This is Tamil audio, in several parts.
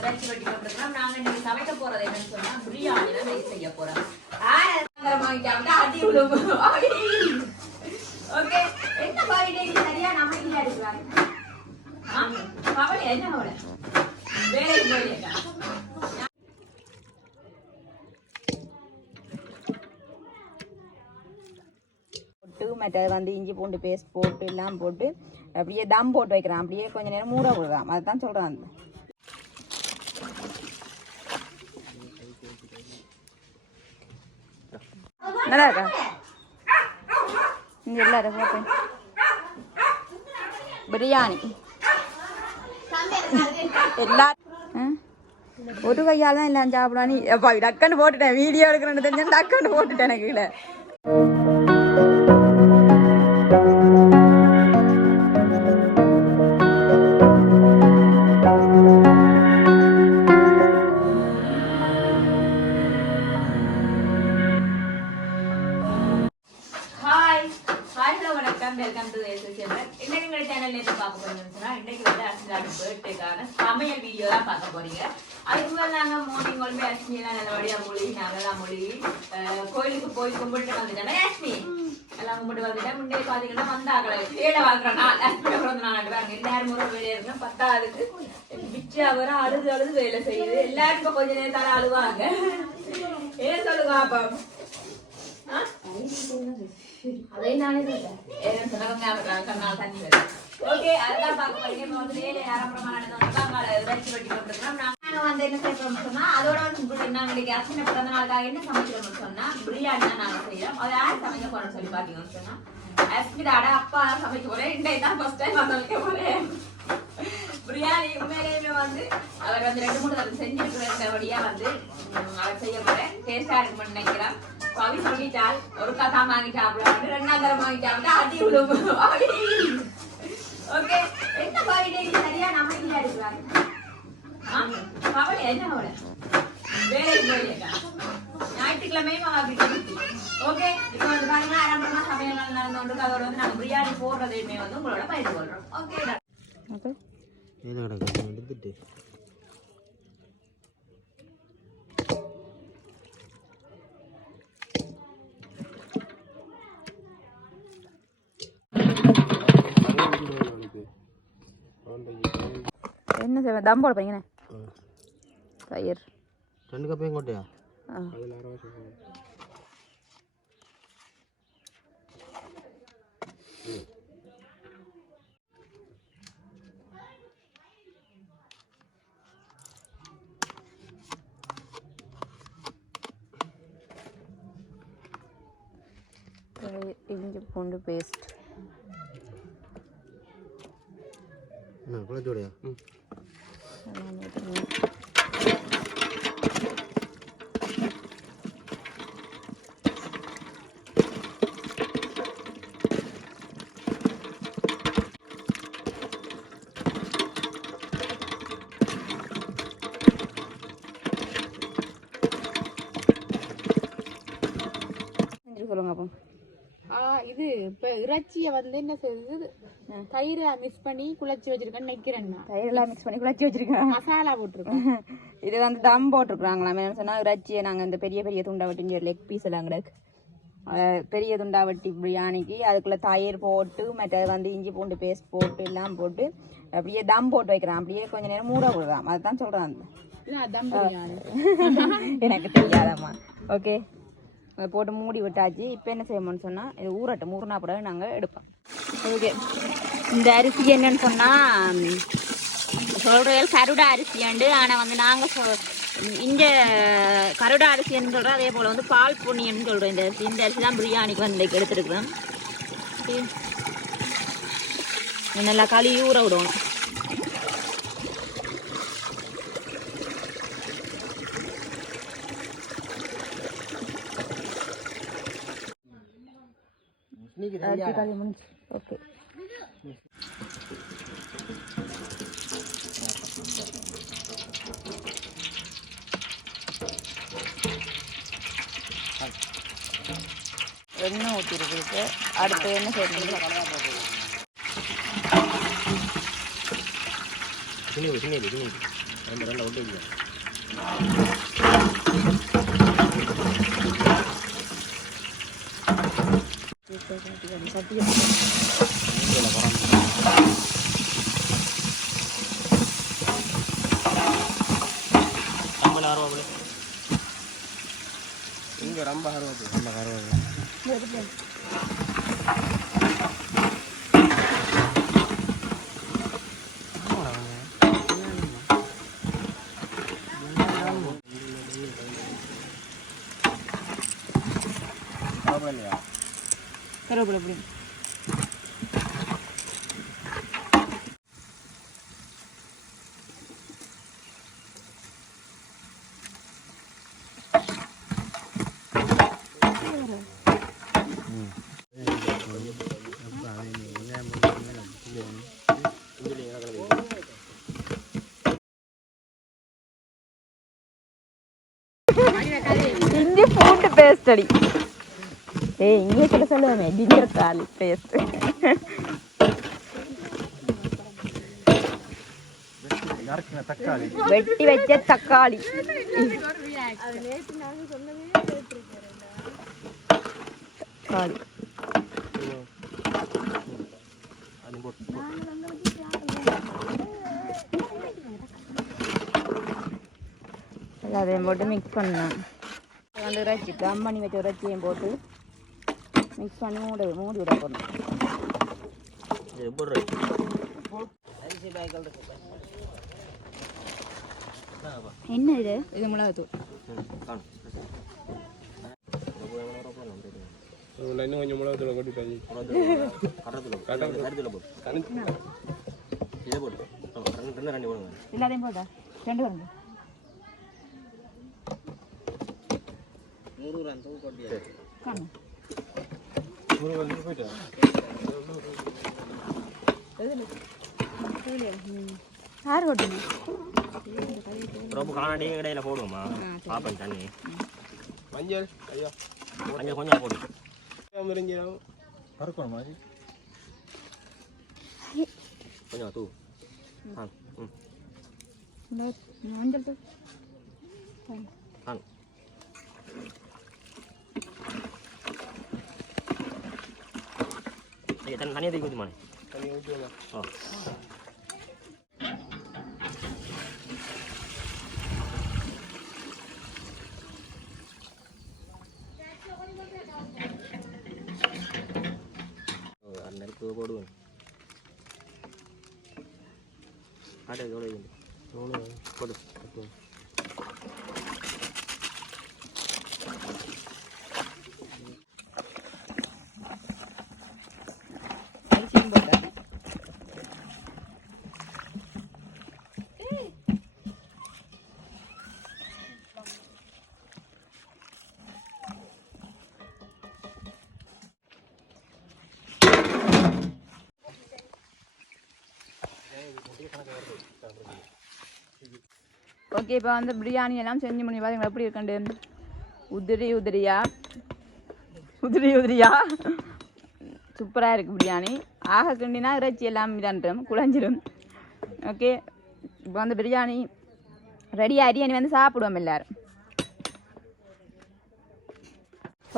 இறைச்சி வெட்டி கொண்டிருக்கிறோம். நாங்க இன்னைக்கு சமைக்க போறது என்னன்னு சொன்னா பிரியாணி தான் செய்ய போறோம். ஓகே, என்ன பாருங்க சரியா நம்ம இங்க எடுக்கிறாங்க. கவலை என்ன கவலை வேலைக்கு போயிருக்கா. மற்ற வந்து இஞ்சி பூண்டு பேஸ்ட் போட்டு எல்லாம் போட்டு அப்படியே தம் போட்டு வைக்கிறான். அப்படியே கொஞ்ச நேரம் மூட விடுறான். அதுதான் சொல்றான். நல்லா இருக்கா இங்க எல்லாரும் போட்டேன் பிரியாணி எல்லாரும் ஒரு கையால் தான் எல்லாம் சாப்பிடானி. அப்பா டக்குன்னு போட்டுட்டேன். வீடியோ எடுக்கிறேன்னு தெரிஞ்சு டக்குன்னு போட்டுட்டேன். எனக்கு இல்லை சமையல் வீடியோ தான் பார்க்க போறீங்க. அதுக்கு மேலே நாங்கள் மார்னிங் ஒன்றுமே அஸ்மியெல்லாம் நல்லபடியாக மொழி நாங்கள்லாம் மொழி கோயிலுக்கு போய் கும்பிட்டு வந்துட்டேன். அஸ்மி எல்லாம் கும்பிட்டு வந்துட்டேன். முன்னே பார்த்தீங்கன்னா வந்தாக்களை வேலை வாங்குறேன்னா அஸ்மியை பிறந்த நாள் எல்லாரும் ஒரு வேலையாக இருக்கணும். பத்தாவதுக்கு பிச்சு அவரும் அழுது அழுது வேலை செய்யுது. எல்லாரும் இப்போ கொஞ்ச நேரத்தால அழுவாங்க. ஏன் சொல்லுங்க அப்பா அதை நானே ஏன்னு சொன்னாங்க கண்ணால் தண்ணி வருது. ஓகே, அதுதான் பார்க்க போறீங்க. இப்போ வந்து வேலை ஆரம்பமாக இறைச்சி வெட்டி கொண்டிருக்கிறோம். நாங்கள் வந்து என்ன செய்யறோம்னு சொன்னா அதோட வந்து நாங்கள் இன்னைக்கு அஸ்வினை பிறந்த நாளுக்காக என்ன சமைக்கிறோம்னு சொன்னா பிரியாணி தான் நாங்கள் செய்யறோம். அதை யார் சமைக்க போறோம்னு சொல்லி பார்த்தீங்கன்னு சொன்னா அஸ்மிதாட அப்பா சமைக்க போறேன். இன்றைக்கு தான் ஃபர்ஸ்ட் டைம் சமைக்க போறேன் பிரியாணி. உண்மையிலேயுமே வந்து அவர் வந்து 2-3 தடவை செஞ்சிருக்கிறபடியா வந்து அவர் செய்ய போறேன். டேஸ்டா இருக்கும்னு நினைக்கிறேன். பவி சொல்லிட்டால் ஒரு கதா வாங்கி சாப்பிடுவாங்க, 2ஆம் தரம் வாங்கி சாப்பிட்டா அடி விழுவும். ஓகே, என்ன பாருங்க சரியா நம்ம இங்க எடுக்கிறாங்க. கவலை என்ன கவலை வேலைக்கு போயிருக்கா. ஞாயிற்றுக்கிழமையும் அப்படி. ஓகே, இப்போ வந்து பாருங்க ஆரம்பமா சமையல் நடந்து கொண்டு அதோட வந்து நாங்கள் பிரியாணி போடுறதையுமே வந்து உங்களோட பயிர் கொள்றோம். ஓகே எடுத்துட்டு என்ன செய்வேன் தம் போட பையனே தயிர் 2 கப்பையும் கொட்டையா அதில் 6 வருஷம் இஞ்சி பூண்டு பேஸ்ட் जोड़िया இது இப்போ இறைச்சியை வந்து என்ன செய்யுது தயிரெல்லாம் மிக்ஸ் பண்ணி குழச்சி வச்சிருக்கேன்னு நினைக்கிறேன். தயிரெல்லாம் மிக்ஸ் பண்ணி குழச்சி வச்சிருக்கேன். மசாலா போட்டிருக்கோம். இது வந்து தம் போட்டிருக்குறாங்களா என்ன சொன்னால் இறைச்சியை நாங்கள் இந்த பெரிய பெரிய துண்டா வட்டி லெக் பீஸ் எல்லாம் கிடக்கு பெரிய துண்டா வட்டி பிரியாணிக்கு அதுக்குள்ளே தயிர் போட்டு மற்ற வந்து இஞ்சி பூண்டு பேஸ்ட் போட்டு எல்லாம் போட்டு அப்படியே தம் போட்டு வைக்கிறான். அப்படியே கொஞ்ச நேரம் மூட விடுறான். அதுதான் சொல்கிறான். எனக்கு தெரியாதம்மா. ஓகே, போட்டு மூடி விட்டாச்சு. இப்போ என்ன செய்யணும்னு சொன்னால் இது ஊறட்டும். ஊறினா கூட நாங்கள் எடுப்போம். ஓகே, இந்த அரிசி என்னன்னு சொன்னால் சொல்கிற கருடா அரிசியாண்டு. ஆனால் வந்து நாங்கள் இங்கே கருடா அரிசின்னு சொல்கிறோம். அதே போல் வந்து பால் பொன்னியன்னு சொல்கிறோம். இந்த அரிசி தான் பிரியாணிக்கு வந்து எடுத்துருக்குறோம். நல்லா கழுவி ஊற விடணும். ஓகே, எண்ணெய் ஊற்றிருக்கு. அடுத்து என்ன செய்யணும்? இங்க ரொம்ப ஹர்வது கருவேப்பிலை எப்படி இஞ்சி பூண்டு பேஸ்ட் அடி ஏய் இங்கிலீஷ்ல சொல்லுவாங்க ஜிஞ்சர் கார்லிக் பேஸ்ட் வெட்டி வச்ச தக்காளி அதையும் போட்டு மிக்ஸ் பண்ணேன் வந்து இறைச்சி கம் பண்ணி வச்ச இறைச்சியையும் போட்டு மிக்ஸ் பண்ணி மூடி விட போகணும். என்ன இது இது மிளகாத்தூள் இன்னும் கொஞ்சம் மிளகாத்தூளை கொட்டி தண்ணி எல்லாத்தையும் போட்டா ரெண்டு வரணும் யார் கொட்டணும் ரொம்ப காணாடி இடையில போடுவோமா பாப்பேன் தண்ணி மஞ்சள் ஐயா மஞ்சள் கொஞ்சம் போடு பறக்கணும் மாதிரி கொஞ்சம் தூ மஞ்சள் தூள் தனியாக தூக்கி ஊற்றுமானே தண்ணி ஊற்றுமா ஓ நெருப்பு போடுவேன் ஆட்டோ எவ்வளோ போடு ஓகே இப்போ வந்து பிரியாணி எல்லாம் செஞ்சு பண்ணி பார்த்தீங்களா எப்படி இருக்கண்டு உதிரி உதிரியா சூப்பராக இருக்குது பிரியாணி ஆக கிண்டினா இறைச்சி எல்லாம் இதான்ட்டும் குழஞ்சிடும். ஓகே இப்போ வந்து பிரியாணி ரெடி அரியாணி வந்து சாப்பிடுவோம் எல்லோரும்.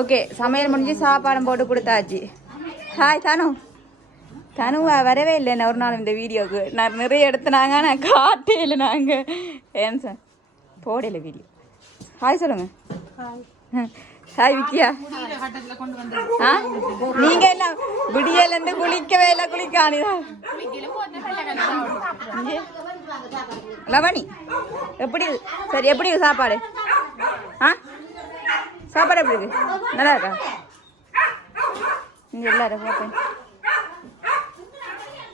ஓகே சமையல் முடிஞ்சு சாப்பாடும் போட்டு கொடுத்தாச்சு. ஹாய் தனு வரவே இல்லை என்ன ஒரு நாள் இந்த வீடியோவுக்கு நான் நிறைய எடுத்துனாங்க நான் காட்டே இல்லை நாங்கள் ஏன் சார் போடல வீடியோ. ஹாய் சொல்லுங்கள். ஹாய் விக்கியா. ஆ நீங்கள் எல்லாம் விடியலேருந்து குளிக்கவே இல்லை குளிக்கானிதான் லவணி எப்படி சரி எப்படி சாப்பாடு சாப்பாடு எப்படி இருக்கு நல்லா இருக்கா இங்கே எல்லாரும் போட்டேன்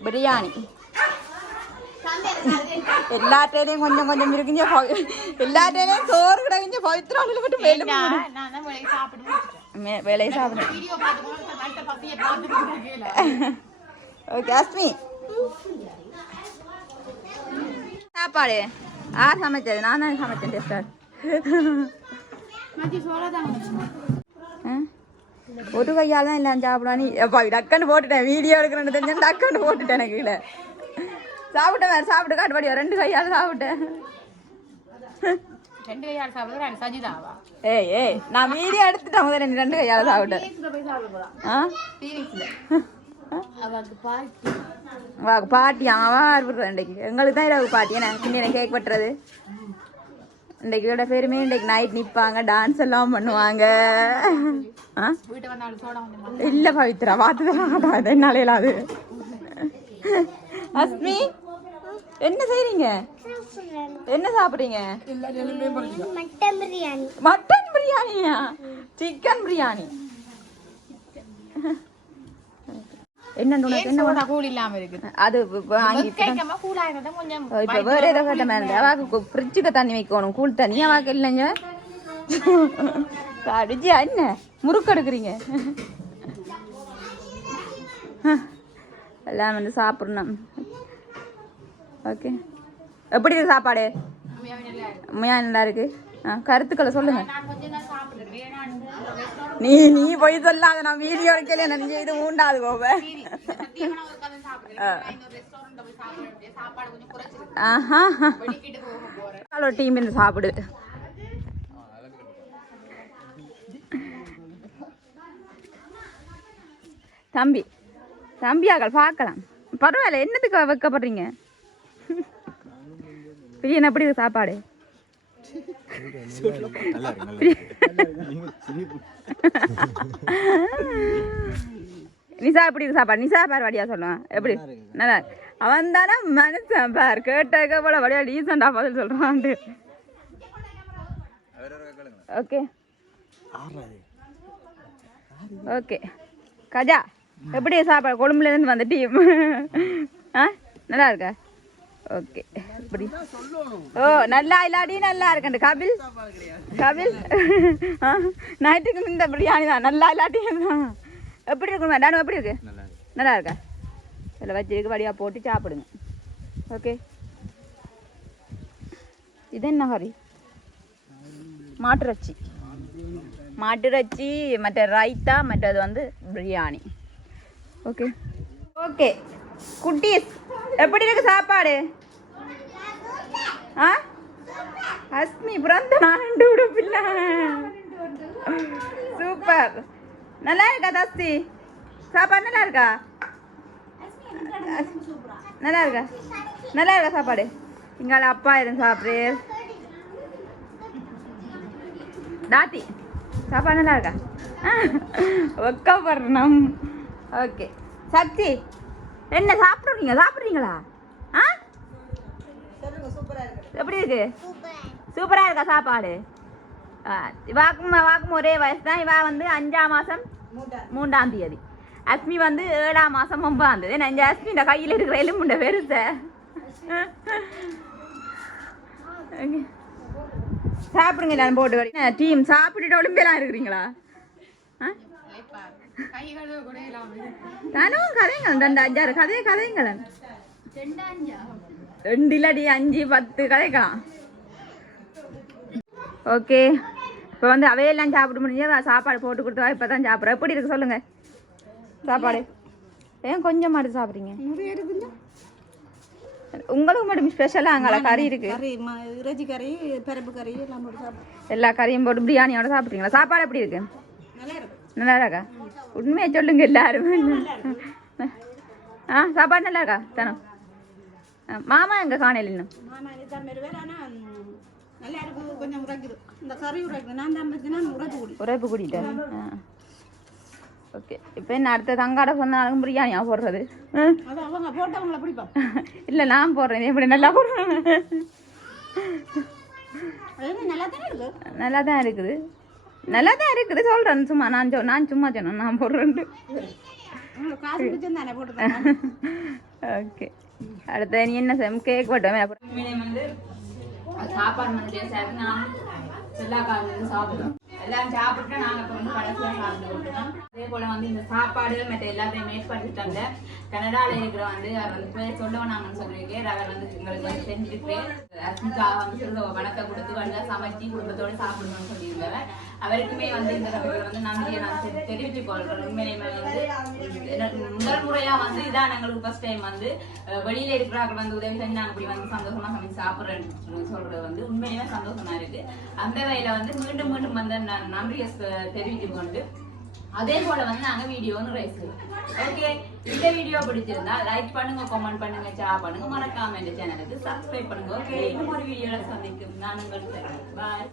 பிரியாணி எல்லாத்தையும் கொஞ்சம் கொஞ்சம் இருக்குங்க எல்லாத்தையும் சோறு கிடக்குங்க பவித்ராவில் மட்டும் வேலையை சாப்பிடுங்க. ஓகே அஸ்மி சாப்பாடு யார் சமைச்சது? நான் தான் சமைச்சேன் டெஸ்டர். ஒரு கையால் தான் இல்லை சாப்பிடானி எப்பா டக்குன்னு போட்டுட்டேன் வீடியோ எடுக்கிறேன்னு தெரிஞ்சேன் டக்குன்னு போட்டுட்டேன் எனக்கு இல்லை சாப்பிட்டேன் வேறு சாப்பிட்டு காட்டுபாடியா 2 கையால் சாப்பிட்டேன். ரெண்டு கையால சாப்பிடுறது சஜிதாவா? ஏய் நான் வீடியோ எடுத்துட்டேன் முதல்ல நீ ரெண்டு கையால சாப்பிட்டேன். பாட்டி அவன் இன்றைக்கு எங்களுக்கு தான் இரவு பாட்டி என்ன பின்ன கேக் வெட்டுறது. இன்றைக்கு இதோட பேருமே இன்றைக்கு நைட் நிற்பாங்க, டான்ஸ் எல்லாம் பண்ணுவாங்க. இல்ல பவித்ரா பார்த்துதான் என்னால அது. அஸ்மி என்ன செய்றீங்க? என்ன சாப்பிடுறீங்க? மட்டன் பிரியாணியா? சிக்கன் பிரியாணி. என்ன கூல் இல்லாம இருக்கு அது இப்ப வேற ஏதோ கட்ட அவாக்கு ஃப்ரிட்ஜுக்கு தண்ணி வைக்கணும், கூல் தண்ணி அவாக்கு இல்லைங்க. அடிச்சியா என்ன முறுக்கு எடுக்கிறீங்க? எல்லாம் வந்து சாப்பிடணும். ஓகே, எப்படி இருக்கு சாப்பாடு? உண்மையா நல்லா இருக்கு. கருத்துக்களை சொல்லுங்க. நீ போய் சொல்லாத, நான் வீடியோ எடுக்கல. நீங்க இது மூண்டாது போவ. டீம் இருந்து சாப்பிடு. தம்பியாக்கள் பார்க்கலாம், பரவாயில்ல. என்னத்துக்கு வைக்கப்படுறீங்க? பிரியன் எப்படி இருக்கு சாப்பாடு? நிசா எப்படி இருக்கு சாப்பாடு? நிசா பார் வடியா சொல்லுவான். எப்படி நல்லா? அவன் தானே மனுஷன் பார், கேட்ட போல வடியா டீசெண்டா பதில் சொல்றான். ஓகே ஓகே கஜா எப்படி சாப்பாடு? கொழும்புல இருந்து வந்த டீம் நல்லா இருக்கா? ஓகே இப்படி ஓ நல்லா இல்லாடி நல்லா இருக்கண்டு. கபில் நைட்டுக்கு இந்த பிரியாணி தான் நல்லா இல்லாட்டி எப்படி இருக்கணும் மேடம்? எப்படி இருக்கு? நல்லா இருக்கா? இதில் வச்சிருக்கு வடியாக போட்டு சாப்பிடுங்க. ஓகே, இது என்ன ஹரி? மாட்டுறச்சி மற்ற ரைத்தா, மற்றது வந்து பிரியாணி. ஓகே ஓகே குட்டீஸ் எப்படி இருக்கு சாப்பாடு? அஸ்மி பிறந்த நாண்டு உடுப்பில்ல சூப்பர். நல்லா இருக்கா தஸ்தி? சாப்பாடு நல்லா இருக்கா? நல்லா இருக்கா சாப்பாடு? இங்கால அப்பா இருந்து சாப்பிடு. தாத்தி சாப்பாடு நல்லா இருக்கா? ஒக்கப்படுறோம். ஓகே சக்தி என்ன சாப்பிட்றீங்களா? எப்படி இருக்கு? சூப்பரா இருக்கா சாப்பாடு? வாக்கும் ஒரே வயசு தான். இவா வந்து 5ஆம் மாதம் 3ஆம் தேதி, அஸ்மி வந்து 7ஆம் மாதம் 9ஆம் தேதி. நான் அஸ்மி இந்த கையில் இருக்கிற எலும்புண்ட பெருச. சாப்பிடுங்க, நான் போட்டு வரேன். டீம் சாப்பிட்டுட்டு ஒளிம்பெல்லாம் இருக்கிறீங்களா? நானும் கதைங்க 2-5-6 கதைங்களேன். 2 இல்லாடி 5-10 கதைக்கலாம். ஓகே, இப்போ வந்து அவையெல்லாம் சாப்பிட முடிஞ்சா சாப்பாடு போட்டு கொடுத்தா இப்போ தான் சாப்பிட்றேன். எப்படி இருக்கு சொல்லுங்க சாப்பாடு? ஏன் கொஞ்சம் மாட்டு சாப்பிட்றீங்க? உங்களுக்கு மட்டும் ஸ்பெஷலாக அங்கே கறி இருக்கு, இறைச்சி கறி, பருப்பு கறி எல்லாம் போட்டு சாப்பிடுறோம். எல்லா கறியும் போட்டு பிரியாணியோட சாப்பிட்றீங்களா? சாப்பாடு எப்படி இருக்கு? நல்லா இருக்கா? உண்மையை சொல்லுங்க எல்லாருமே. சாப்பாடு நல்லா இருக்கா தானே? மாமா எங்க காணையில் இன்னும் உரைப்பு கூட்டிட்டேன். ஓகே, இப்போ என்ன அடுத்த தங்காட சொன்னாலும் பிரியாணியா போடுறது? இல்லை நான் போடுறேன். எப்படி நல்லா போடுறேன்? நல்லா தான் இருக்குது சொல்கிறேன். சும்மா நான் சும்மா சொன்னேன், நான் போடுறேன். ஓகே, அடுத்த நீ என்ன கேக் போட்டோம்? சாப்பாடு எல்லா காலையிலும் சாப்பிடுவோம். எல்லாம் சாப்பிட்டு நாங்கள் இப்போ வந்து கடைசியாக சாப்பிட்டு கொடுத்துட்டோம். அதே போல் வந்து இந்த சாப்பாடு மற்ற எல்லாத்தையும் மேக் பண்ணிட்டாங்க. கனடாவில் இருக்கிற வந்து அவர் வந்து பேர் சொல்லுவோம் நாங்கன்னு சொல்லியிருக்கேன். அவர் வந்து எங்களுக்கு வந்து செஞ்சுட்டு அஸ்மிக்காக வந்து சிறுத பணத்தை கொடுத்து வந்து சமைச்சு குடும்பத்தோடு சாப்பிடணும்னு சொல்லியிருக்காங்க. அவருக்குமே வந்து இந்த தடவை வந்து நன்றியை நான் தெரிவித்துக் கொள்றேன். உண்மையிலுமே வந்து முதல் முறையா வந்து இதான் எங்களுக்கு ஃபர்ஸ்ட் டைம் வந்து வெளியில இருக்கிறார்கள் வந்து உதவி செஞ்சு நாங்கள் இப்படி வந்து சந்தோஷமா சமைச்சு சாப்பிட்றேன்னு சொல்றது வந்து உண்மையிலுமே சந்தோஷமா இருக்கு. அந்த வகையில வந்து மீண்டும் மீண்டும் வந்து நான் நன்றியை தெரிவித்துக் கொண்டு அதே போல வந்து நாங்க வீடியோன்னு ரைஸ் ஓகே. இந்த வீடியோ பிடிச்சிருந்தா லைக் பண்ணுங்க, கமெண்ட் பண்ணுங்க, ஷேர் பண்ணுங்க, மறக்காம இந்த சேனலுக்கு சப்ஸ்கிரைப் பண்ணுங்க. ஓகே, இன்னும் ஒரு வீடியோல சந்திக்கும். நான் உங்களுக்கு பாய்.